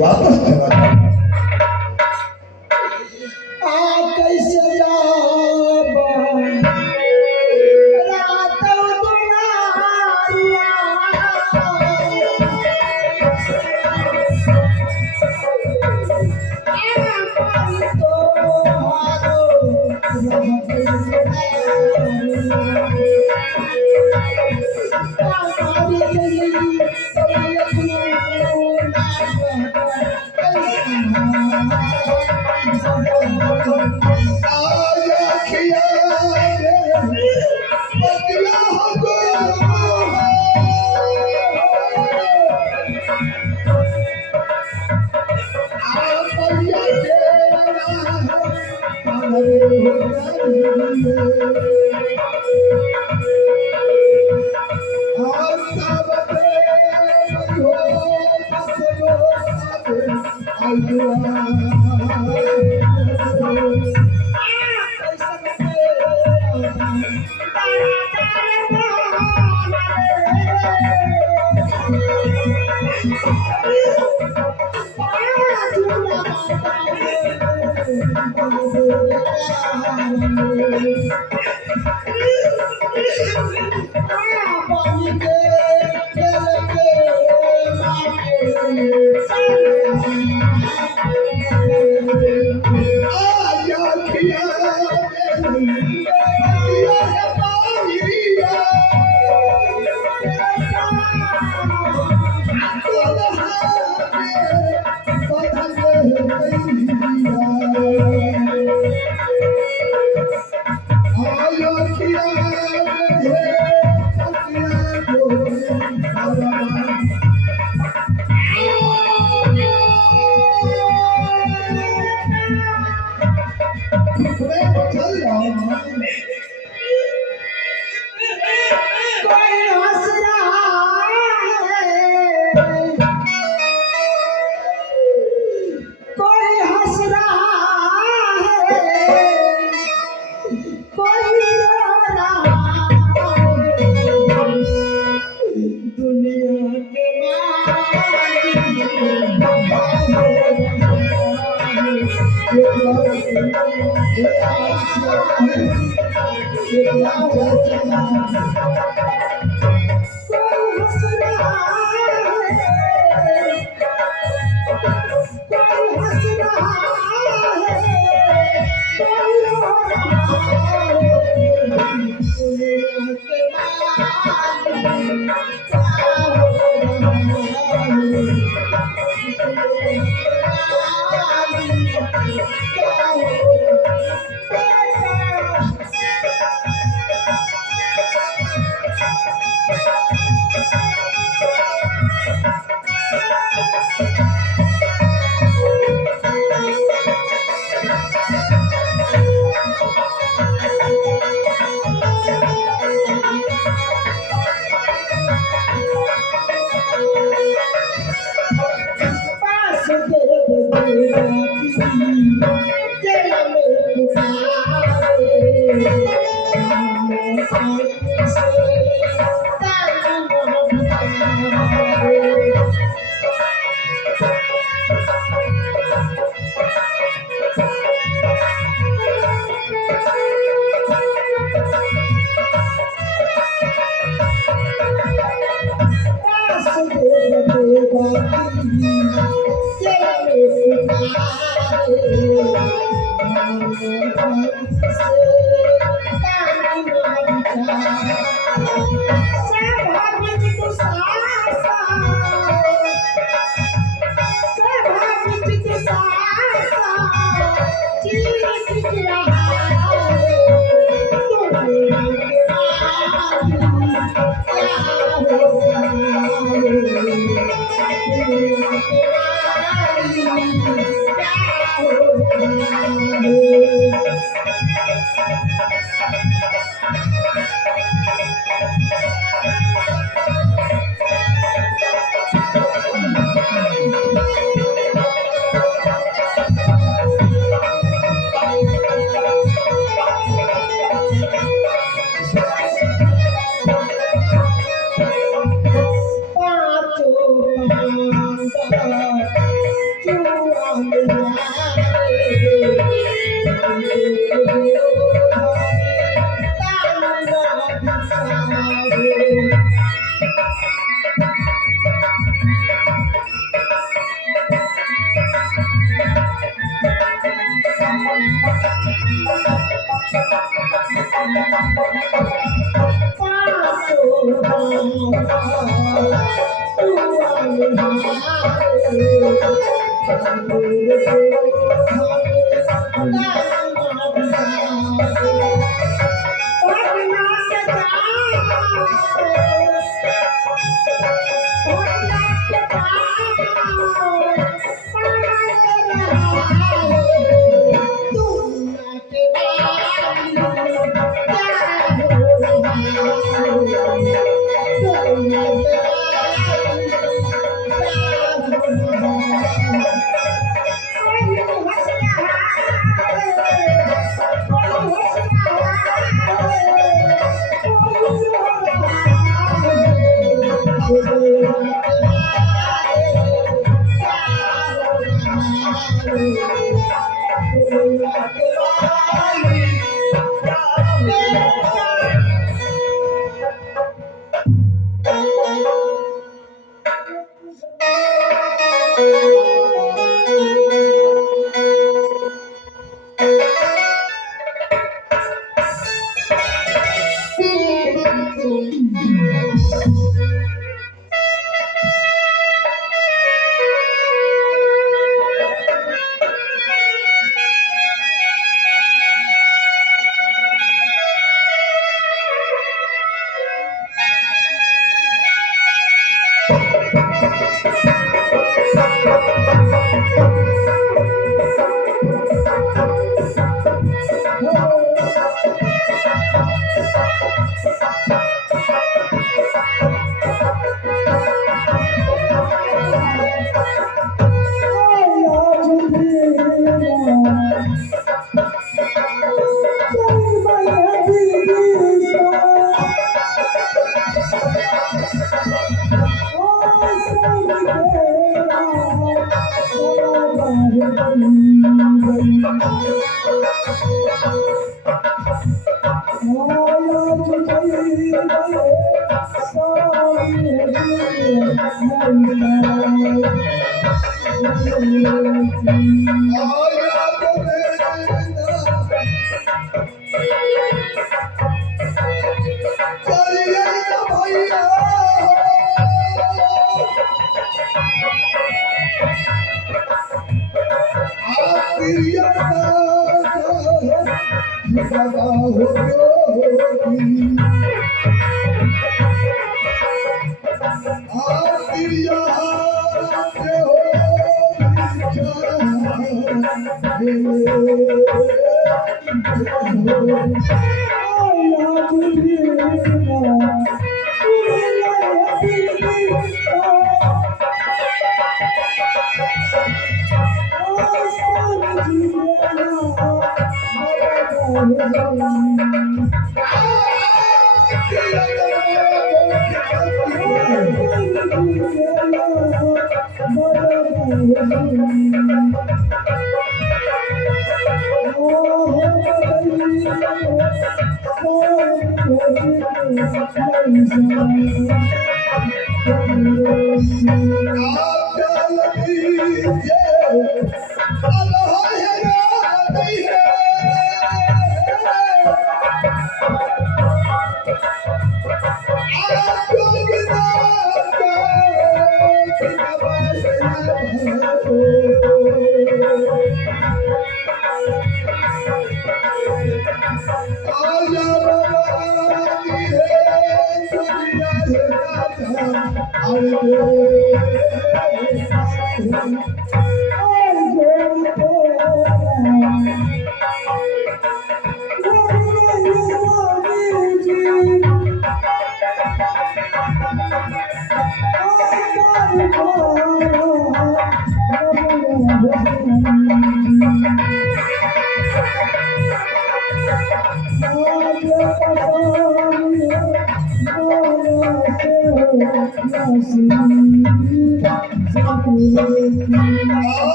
वापस ठेवा कैसे जाबा रात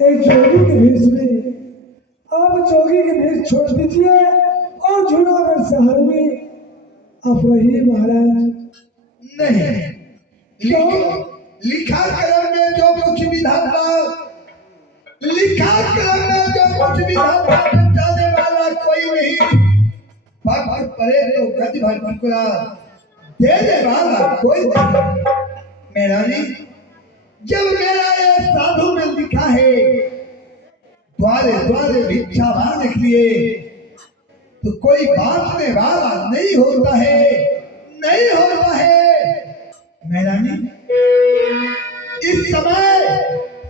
एक जोगी के भेष में आप जोगी के भेष छोड़ दीजिए और जूनागढ़ शहर में आप रहिए महाराज। नहीं, लिखा कलम में जो कुछ विधाता, लिखा कलम में जो कुछ विधाता जाने वाला कोई नहीं। भक्त परे तो गति भक्त को देने वाला कोई नहीं। मेरा नहीं, जब मेरा ये साधु में लिखा है द्वारे द्वारे भिक्षा मांगने के लिए, तो कोई बांटने वाला नहीं होता है, नहीं होता है। मेरा नहीं, इस समय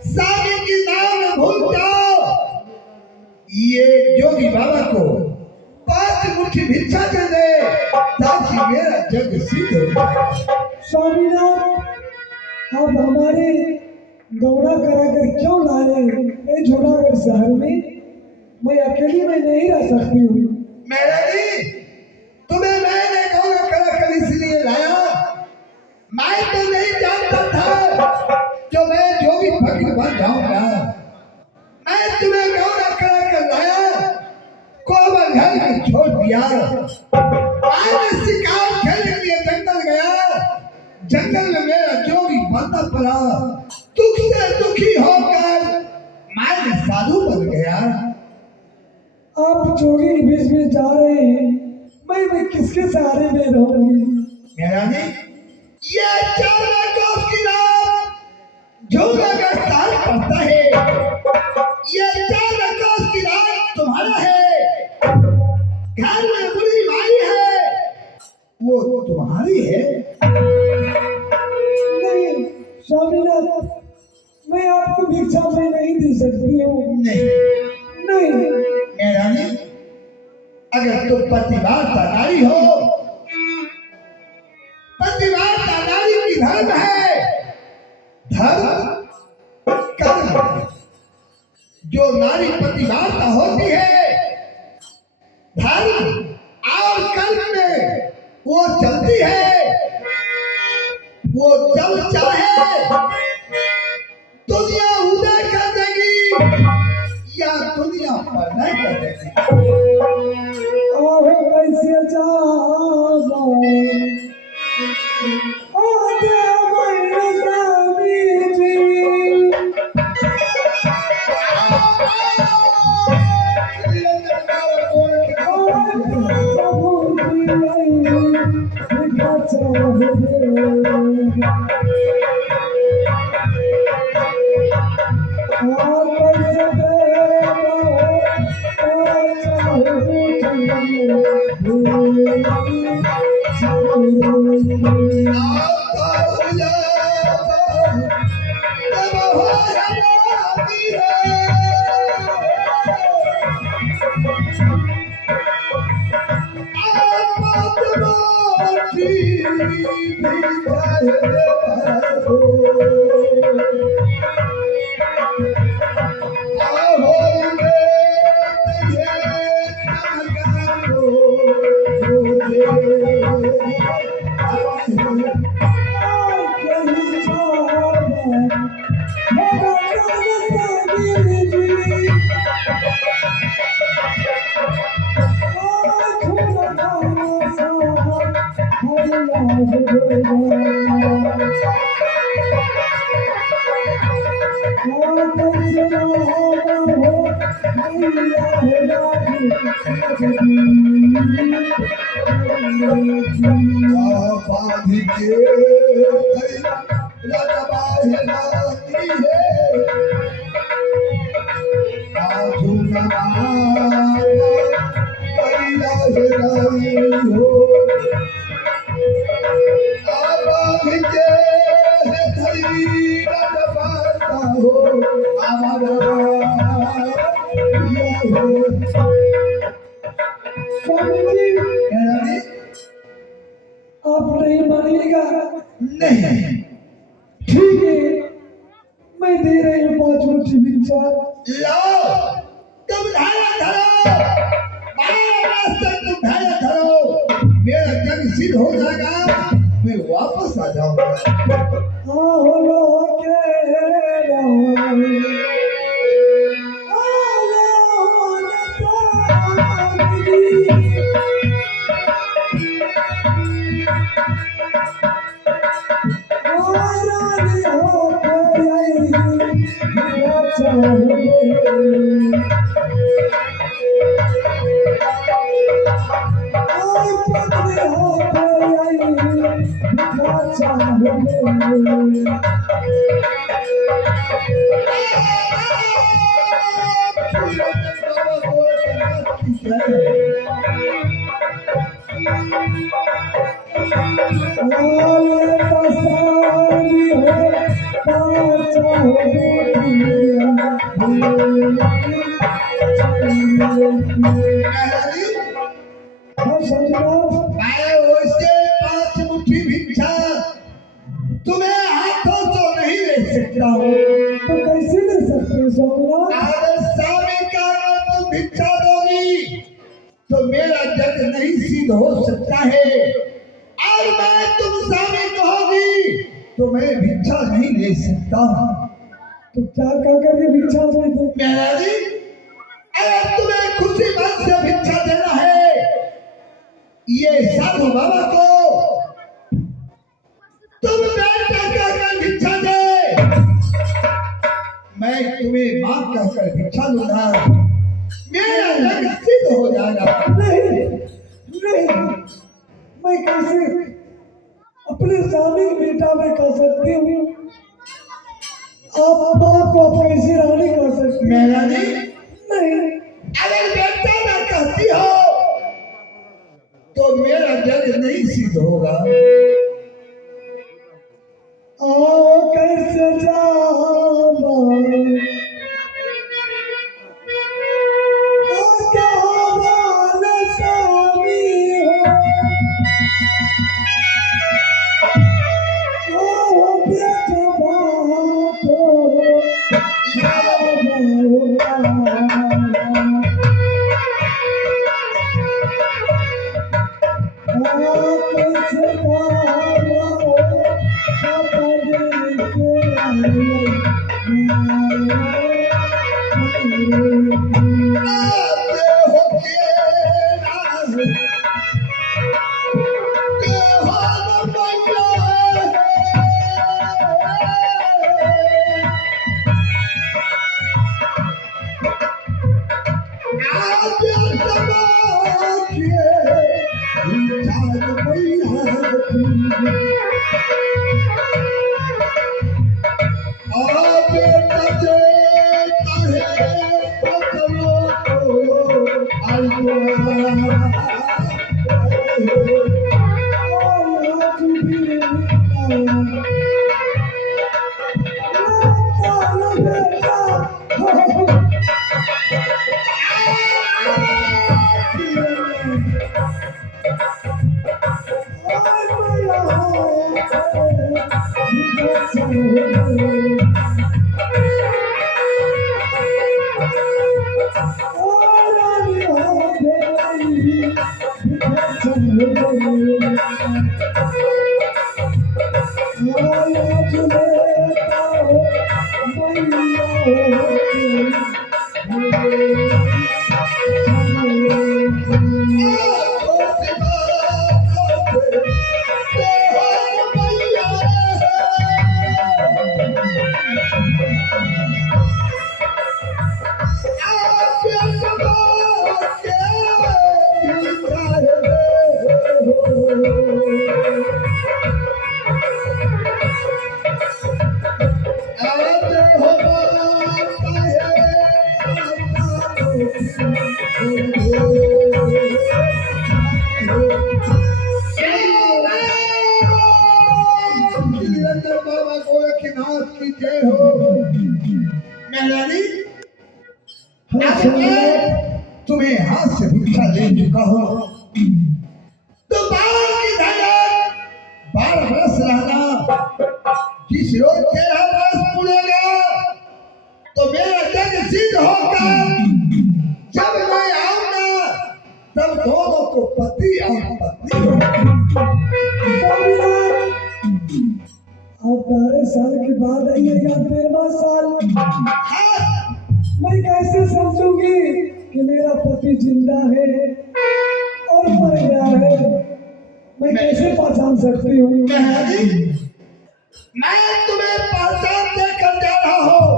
स्वामी की नाम भूल जाओ। ये जोगी बाबा को 5 मुट्ठी भिक्षा दे दे ताकि मेरा जग सिद्ध हो जाए। स्वामीनाथ, आप हमारे दौड़ा कराकर क्यों लाए ये जूनागढ़ शहर में? मैं अकेली में नहीं रह सकती हूँ। मेरा नहीं, तुम्हें मैंने दौड़ा कराकर इसलिए लाया, मैं तो नहीं जानता था जो मैं जोगी फकीर बन जाऊंगा। मैं तुम्हें दौड़ा कराकर लाया, कोबर घर में छोड़ दिया। आज शिकार खेलने के लिए जंगल गया, जंगल में मेरा जोगी बनना पड़ा। दुख से दुखी होकर मैं साधु बन गया। आप जोगी के भेष में जा रहे हैं, मैं किसके सहारे में रहूंगी? मेरा नहीं, ये 4 कोस की रात जूनागढ़ शहर पड़ता है। ये 4 कोस की रात तुम्हारा है। घर में बुरी माई है, वो तुम्हारी है। नहीं स्वामीनाथ, मैं आपको भिक्षा में नहीं दे सकती हूँ। नहीं नहीं मेरा नहीं, अगर तुम पतिव्रता नारी हो, पतिव्रता नारी की धर्म है, धर्म कर्म। जो नारी पतिव्रता होती है, धर्म और कर्म में वो चलती है। वो जब चाहे दुनिया उदय कर देगी या दुनिया पर नहीं कर देगी। कैसे जाओ स्वामी जी, नहीं। ठीक है, मैं दे रही हूँ 5 मुट्ठी भिक्षा। लो, तुम धारा धरो, 12 तक तुम धारा धरो, मेरा जग सिद्ध हो जाएगा, मैं वापस आ जाऊंगा। आहो के मैं उसके 5 मुट्ठी भिक्षा तुम्हें हाथों से नहीं ले सकता हूँ। तो कैसे ले सकते हो स्वामीनाथ? अगर स्वामी का अगर तुम भिक्षा दोगी तो मेरा जग नहीं सिद्ध हो सकता है, और मैं तुम स्वामी कहोगी तो मैं भिक्षा नहीं ले सकता। तो क्या क्या करके भिक्षा दे दो? मेरा जी, अगर तुम्हें खुशी मन से भिक्षा देना है, ये साधु बाबा को तुम बैठ कहकर भिक्षा दे, मैं तुम्हें मां कहकर भिक्षा दूंगा, मेरा जग सिद्ध हो जाएगा। नहीं नहीं, मैं कैसे अपने स्वामी की बेटा में कर सकती हूँ? आप माँ को आप कैसे रानी कर सकती? मेरा जी, नहीं, अगर बेटा ना कहती हो तो मेरा जग नहीं सिद्ध होगा। आओ कैसे जाना क्या वाला स्वामी हो, आओ बेटा बातो तुम्हें हाथ से भिक्षा ले चुका हो तो बाल की धड़क 12 बरस रहना जिस रोज 13 वर्ष पूरेगा तो मेरा जग सिद्ध होगा। जब मैं आऊंगा तब दोनों को पति और पत्नी होगा। स्वामीनाथ, आप 12 साल के बाद आइएगा, 13वां साल। हाँ, मैं कैसे समझूंगी कि मेरा पति जिंदा है और मर गया है? मैं कैसे पहचान सकती हूँ? महारानी, मैं तुम्हें पहचान देकर जा रहा हूँ।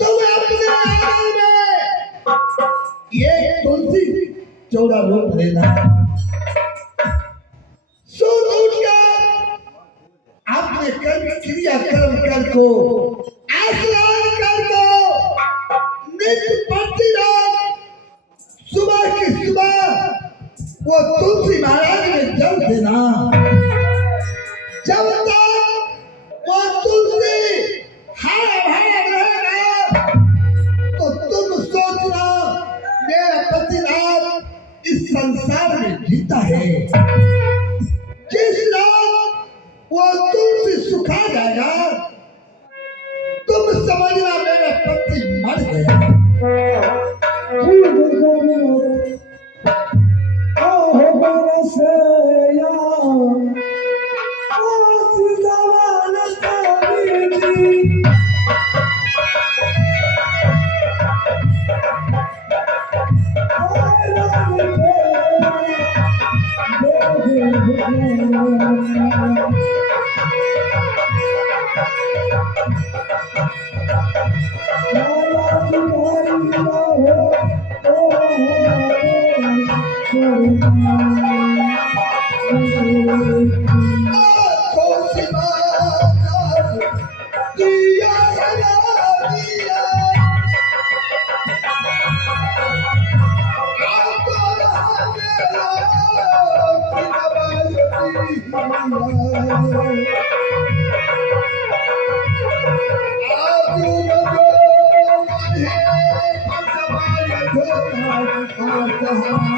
तुम अपने आंगन में ये तुलसी चौड़ा रोप लेना। सुन उठकर अपने कर्म क्रिया कर्म कर को स्नान कर को नित्य प्रतिदिन सुबह की सुबह वो तुलसी महाराज में जल देना। जब तक वो तुलसी हरा भरा रहेगा तो तुम सोचना मेरा पतिनाथ इस संसार में जीता है। जिस रात वो तुलसी सुखा जाएगा तुम समझना मेरा पति मर गया। जी स्वामीनाथ, आहो बरसैया आस जवान स्वामी जी। आए राम आंखों से बात दिया जला दिया। आंखों रहा मेरा कि नवाज़ दिया। आजू बजो मारे पसवार धोना आसहा।